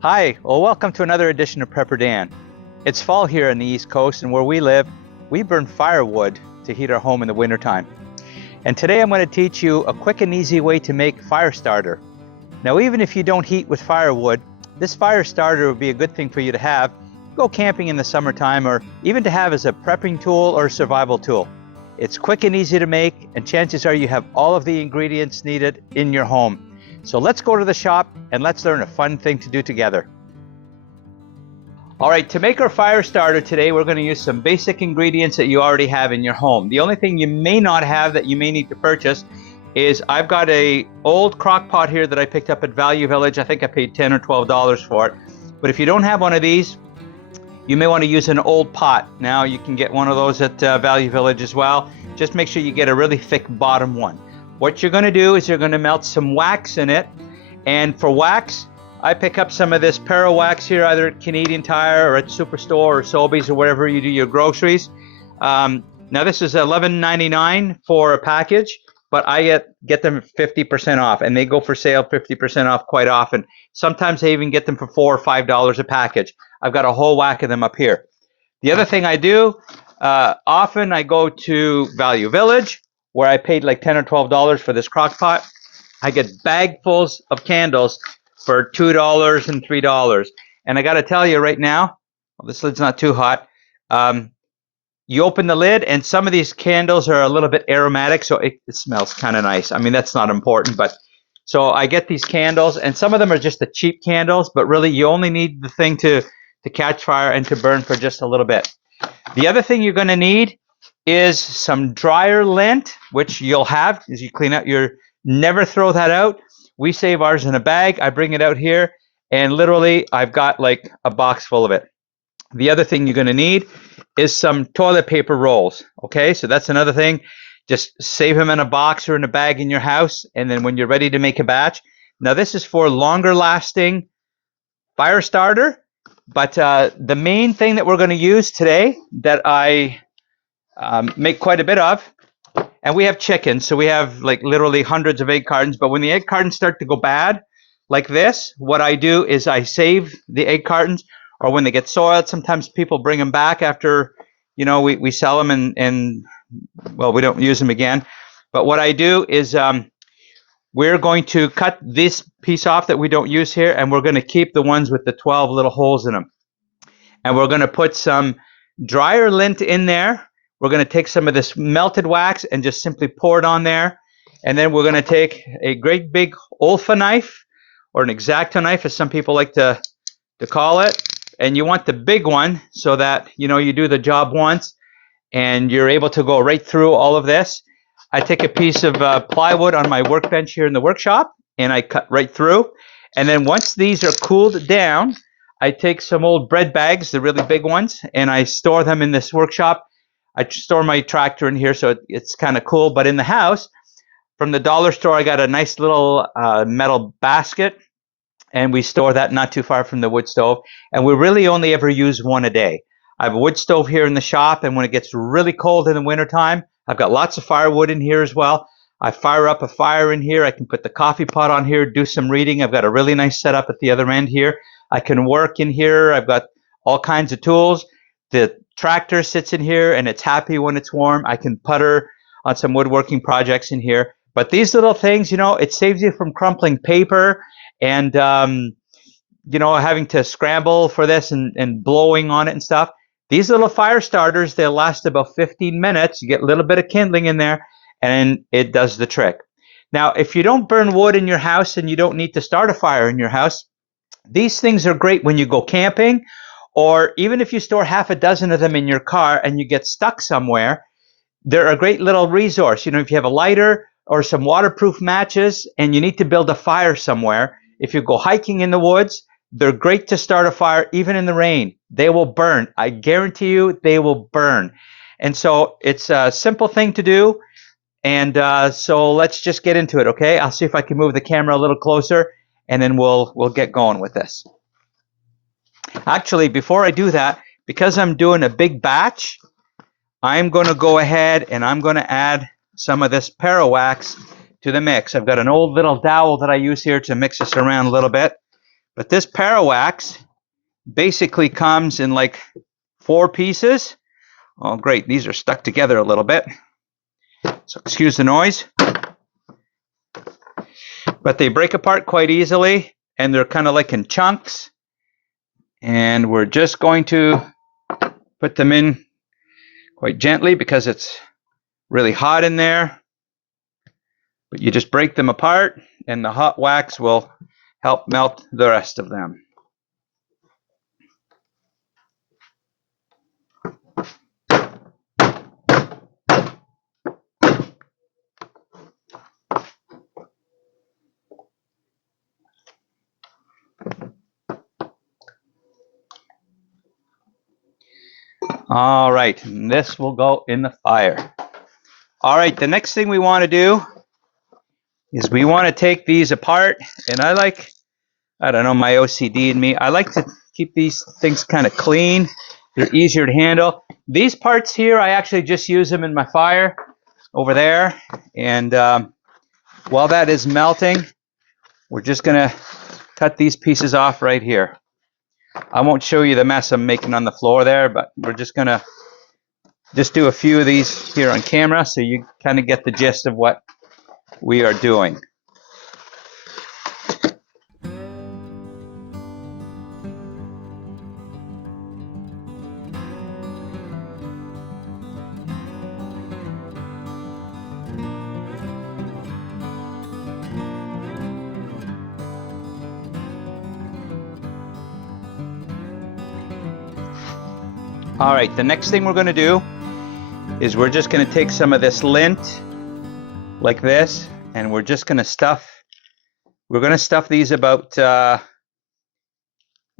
Hi, well, welcome to another edition of Prepper Dan. It's fall here on the East Coast, and where we live, we burn firewood to heat our home in the wintertime. And today I'm going to teach you a quick and easy way to make fire starter. Now, even if you don't heat with firewood, this fire starter would be a good thing for you to have. Go camping in the summertime, or even to have as a prepping tool or a survival tool. It's quick and easy to make, and chances are you have all of the ingredients needed in your home. So let's go to the shop and let's learn a fun thing to do together. All right, to make our fire starter today, we're going to use some basic ingredients that you already have in your home. The only thing you may not have that you may need to purchase is I've got a old crock pot here that I picked up at Value Village. I think I paid $10 or $12 for it. But if you don't have one of these, you may want to use an old pot. Now you can get one of those at Value Village as well. Just make sure you get a really thick bottom one. What you're going to do is you're going to melt some wax in it. And for wax, I pick up some of this Para wax here, either at Canadian Tire or at Superstore or Sobeys or wherever you do your groceries. Now this is $11.99 for a package, but I get them 50% off, and they go for sale 50% off quite often. Sometimes I even get them for $4 or $5 a package. I've got a whole whack of them up here. The other thing I do, often I go to Value Village, where I paid like $10 or $12 for this crock pot. I get bagfuls of candles for $2 and $3. And I got to tell you right now, well, this lid's not too hot. You open the lid, and some of these candles are a little bit aromatic, so it smells kind of nice. I mean, that's not important, but so I get these candles, and some of them are just the cheap candles, but really you only need the thing to catch fire and to burn for just a little bit. The other thing you're going to need is some dryer lint, which you'll have as you clean out your. Never throw that out. We save ours in a bag. I bring it out here, and literally I've got like a box full of it. The other thing you're going to need is some toilet paper rolls. Okay, so that's another thing. Just save them in a box or in a bag in your house, and then when you're ready to make a batch. Now this is for longer lasting fire starter, but the main thing that we're going to use today that I make quite a bit of, and we have chickens, so we have like literally hundreds of egg cartons, but when the egg cartons start to go bad like this, what I do is I save the egg cartons, or when they get soiled, sometimes people bring them back after, we sell them and well, we don't use them again. But what I do is we're going to cut this piece off that we don't use here, and we're going to keep the ones with the 12 little holes in them. And we're going to put some dryer lint in there. We're going to take some of this melted wax and just simply pour it on there. And then we're going to take a great big Olfa knife, or an X-Acto knife, as some people like to call it. And you want the big one so that, you do the job once and you're able to go right through all of this. I take a piece of plywood on my workbench here in the workshop, and I cut right through. And then once these are cooled down, I take some old bread bags, the really big ones, and I store them in this workshop. I store my tractor in here, so it's kind of cool. But in the house, from the dollar store, I got a nice little metal basket, and we store that not too far from the wood stove. And we really only ever use one a day. I have a wood stove here in the shop, and when it gets really cold in the wintertime, I've got lots of firewood in here as well. I fire up a fire in here. I can put the coffee pot on here, do some reading. I've got a really nice setup at the other end here. I can work in here. I've got all kinds of tools. The tractor sits in here, and it's happy when it's warm. I can putter on some woodworking projects in here. But these little things, it saves you from crumpling paper and, having to scramble for this and blowing on it and stuff. These little fire starters, they'll last about 15 minutes. You get a little bit of kindling in there, and it does the trick. Now, if you don't burn wood in your house and you don't need to start a fire in your house, these things are great when you go camping, or even if you store half a dozen of them in your car and you get stuck somewhere. They're a great little resource. If you have a lighter or some waterproof matches and you need to build a fire somewhere, if you go hiking in the woods, they're great to start a fire even in the rain. They will burn. I guarantee you they will burn. And so it's a simple thing to do. And so let's just get into it, okay? I'll see if I can move the camera a little closer, and then we'll get going with this. Actually, before I do that, because I'm doing a big batch, I'm going to go ahead and I'm going to add some of this Para wax to the mix. I've got an old little dowel that I use here to mix this around a little bit. But this parawax basically comes in like 4 pieces. Oh, great. These are stuck together a little bit. So excuse the noise. But they break apart quite easily, and they're kind of like in chunks. And we're just going to put them in quite gently because it's really hot in there. But you just break them apart, and the hot wax will help melt the rest of them. All right, and this will go in the fire. All right, the next thing we want to do is we want to take these apart, and I don't know, my OCD in me, I like to keep these things kind of clean. They're easier to handle. These parts here, I actually just use them in my fire over there, and while that is melting, we're just gonna cut these pieces off right here. I won't show you the mess I'm making on the floor there, but we're just gonna do a few of these here on camera so you kind of get the gist of what we are doing. All right, the next thing we're going to do is we're just going to take some of this lint like this, and we're just going to stuff these about, well,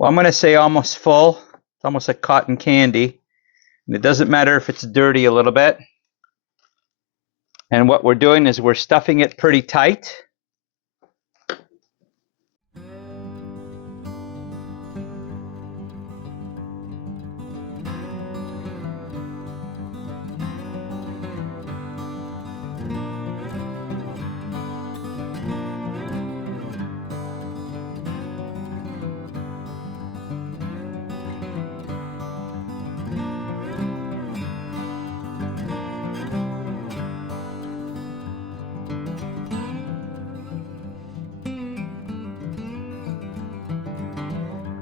I'm going to say almost full. It's almost like cotton candy. And it doesn't matter if it's dirty a little bit. And what we're doing is we're stuffing it pretty tight.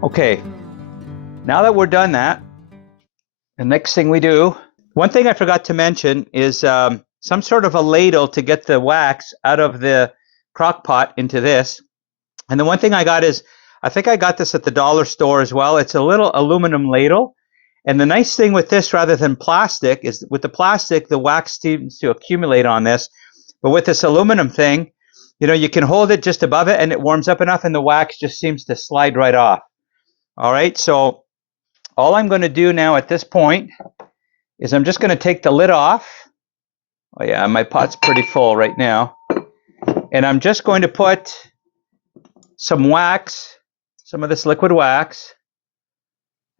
Okay, now that we're done that, the next thing we do, one thing I forgot to mention is some sort of a ladle to get the wax out of the crock pot into this. And the one thing I got is, I think I got this at the dollar store as well. It's a little aluminum ladle. And the nice thing with this, rather than plastic, is with the plastic, the wax seems to accumulate on this. But with this aluminum thing, you know, you can hold it just above it and it warms up enough and the wax just seems to slide right off. All right, so all I'm going to do now at this point is I'm just going to take the lid off. Oh yeah, my pot's pretty full right now. And I'm just going to put some wax, some of this liquid wax,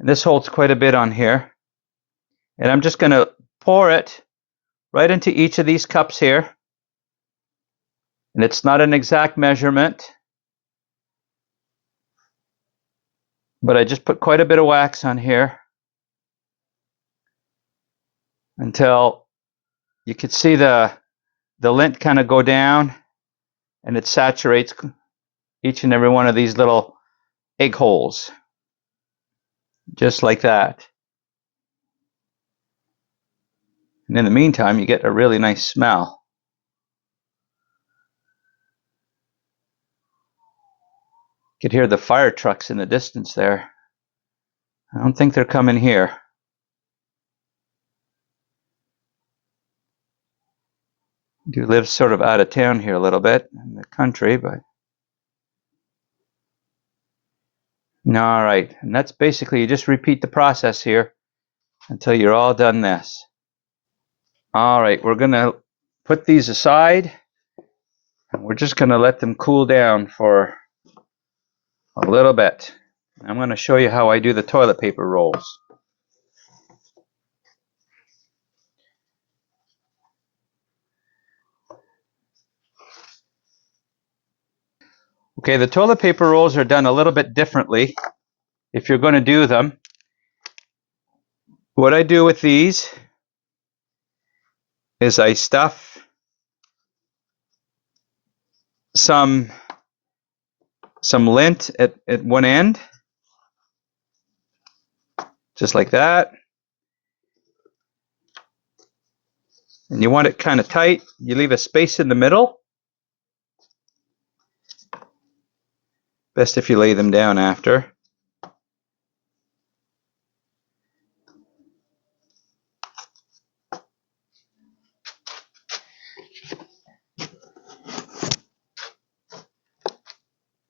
and this holds quite a bit on here. And I'm just going to pour it right into each of these cups here. And it's not an exact measurement, but I just put quite a bit of wax on here until you could see the lint kind of go down, and it saturates each and every one of these little egg holes, just like that. And in the meantime, you get a really nice smell. You could hear the fire trucks in the distance there. I don't think they're coming here. I do live sort of out of town here a little bit in the country, but all right. And that's basically, you just repeat the process here until you're all done this. All right, we're going to put these aside, and we're just going to let them cool down for a little bit. I'm going to show you how I do the toilet paper rolls. Okay, the toilet paper rolls are done a little bit differently if you're going to do them. What I do with these is I stuff some lint at one end, just like that. And you want it kind of tight. You leave a space in the middle. Best if you lay them down after.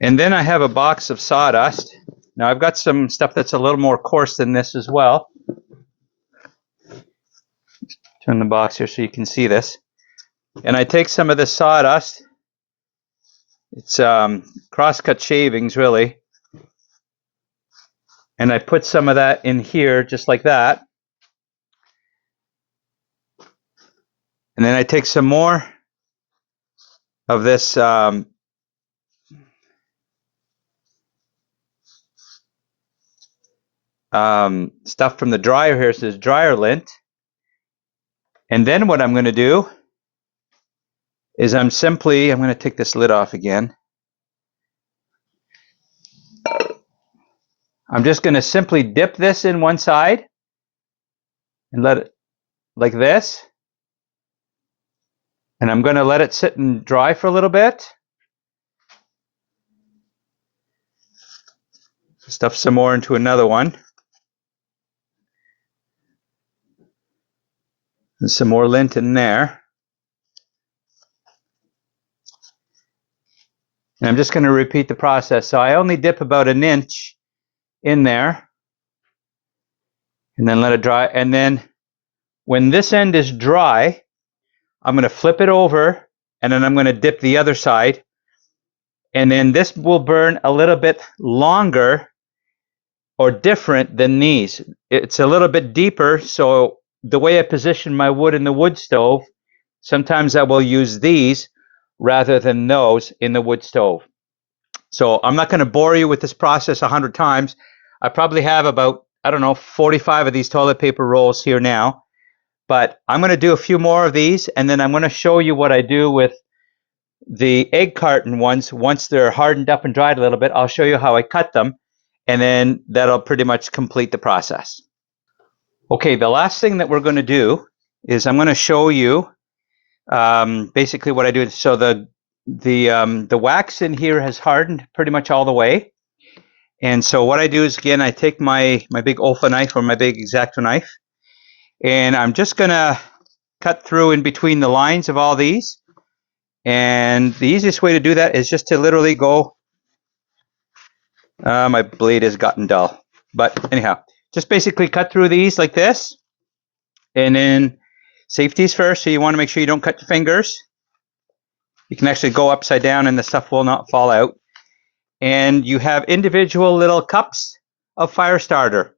And then I have a box of sawdust. Now I've got some stuff that's a little more coarse than this as well. Turn the box here so you can see this. And I take some of this sawdust. It's cross-cut shavings, really. And I put some of that in here, just like that. And then I take some more of this stuff from the dryer here. So this dryer lint. And then what I'm going to do is I'm going to take this lid off again. I'm just going to simply dip this in one side and let it like this. And I'm going to let it sit and dry for a little bit. Stuff some more into another one. And some more lint in there. And I'm just going to repeat the process. So I only dip about an inch in there. And then let it dry. And then when this end is dry, I'm going to flip it over. And then I'm going to dip the other side. And then this will burn a little bit longer or different than these. It's a little bit deeper. So the way I position my wood in the wood stove, sometimes I will use these rather than those in the wood stove. So I'm not going to bore you with this process 100 times. I probably have about, 45 of these toilet paper rolls here now. But I'm going to do a few more of these, and then I'm going to show you what I do with the egg carton ones. Once they're hardened up and dried a little bit, I'll show you how I cut them, and then that'll pretty much complete the process. Okay, the last thing that we're going to do is I'm going to show you basically what I do. So the wax in here has hardened pretty much all the way. And so what I do is, again, I take my big Olfa knife or my big X-Acto knife, and I'm just going to cut through in between the lines of all these. And the easiest way to do that is just to literally go, my blade has gotten dull. But anyhow, just basically cut through these like this. And then safeties first, so you want to make sure you don't cut your fingers. You can actually go upside down and the stuff will not fall out. And you have individual little cups of fire starter.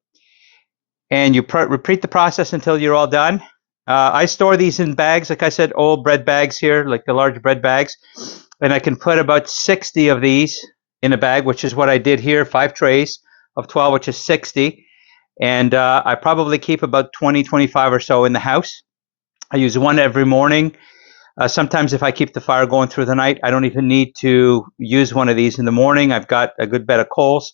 And you repeat the process until you're all done. I store these in bags, like I said, old bread bags here, like the large bread bags. And I can put about 60 of these in a bag, which is what I did here, 5 trays of 12, which is 60. And I probably keep about 20, 25 or so in the house. I use one every morning. Sometimes if I keep the fire going through the night, I don't even need to use one of these in the morning. I've got a good bed of coals.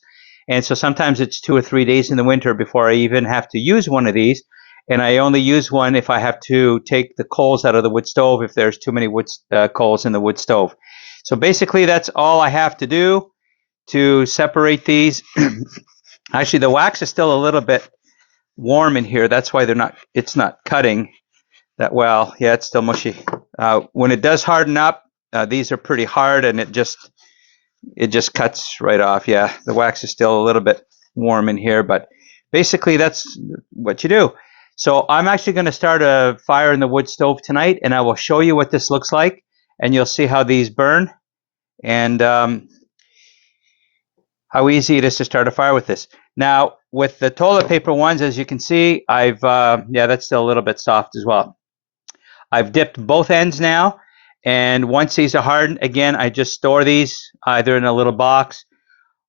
And so sometimes it's 2 or 3 days in the winter before I even have to use one of these. And I only use one if I have to take the coals out of the wood stove, if there's too many coals in the wood stove. So basically that's all I have to do to separate these. Actually, the wax is still a little bit warm in here. That's why it's not cutting that well. Yeah, it's still mushy. When it does harden up, these are pretty hard, and it just cuts right off. Yeah, the wax is still a little bit warm in here, but basically that's what you do. So I'm actually going to start a fire in the wood stove tonight, and I will show you what this looks like, and you'll see how these burn, and how easy it is to start a fire with this. Now, with the toilet paper ones, as you can see, yeah, that's still a little bit soft as well. I've dipped both ends now, And once these are hardened, again, I just store these either in a little box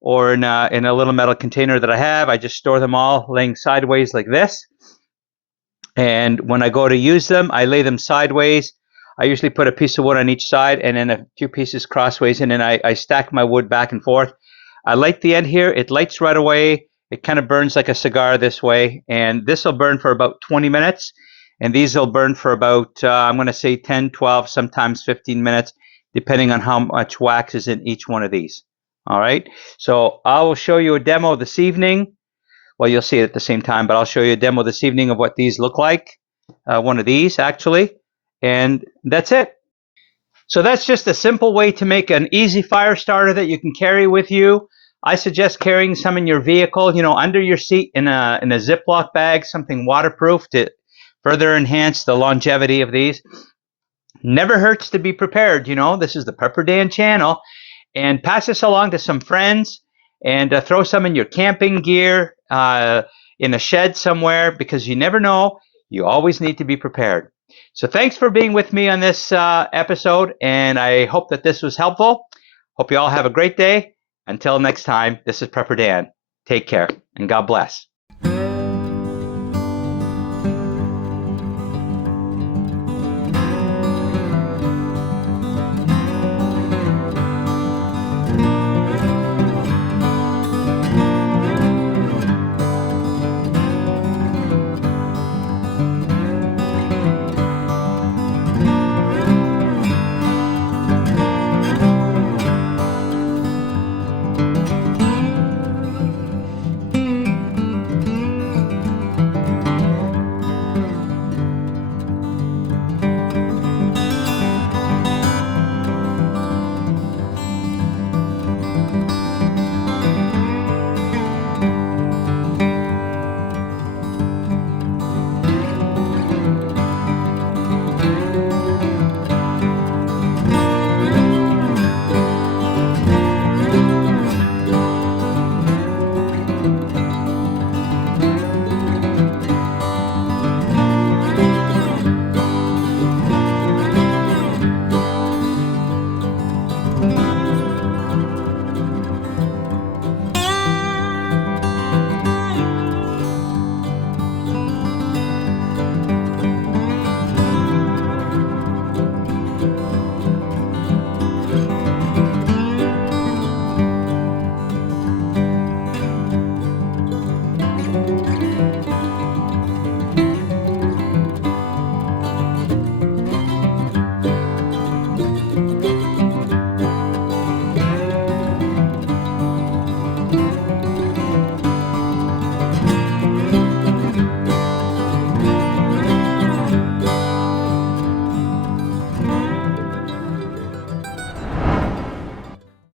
or in a little metal container that I have. I just store them all laying sideways like this. And when I go to use them, I lay them sideways. I usually put a piece of wood on each side and then a few pieces crossways, and then I stack my wood back and forth. I light the end here. It lights right away. It kind of burns like a cigar this way, and this will burn for about 20 minutes, and these will burn for about, I'm going to say 10, 12, sometimes 15 minutes, depending on how much wax is in each one of these. All right, so I will show you a demo this evening. Well, you'll see it at the same time, but I'll show you a demo this evening of what these look like, one of these actually, and that's it. So that's just a simple way to make an easy fire starter that you can carry with you. I suggest carrying some in your vehicle, under your seat in a Ziploc bag, something waterproof to further enhance the longevity of these. Never hurts to be prepared, This is the Prepper Dan channel, and pass this along to some friends and throw some in your camping gear, in a shed somewhere, because you never know. You always need to be prepared. So thanks for being with me on this episode, and I hope that this was helpful. Hope you all have a great day. Until next time, this is Prepper Dan. Take care, and God bless.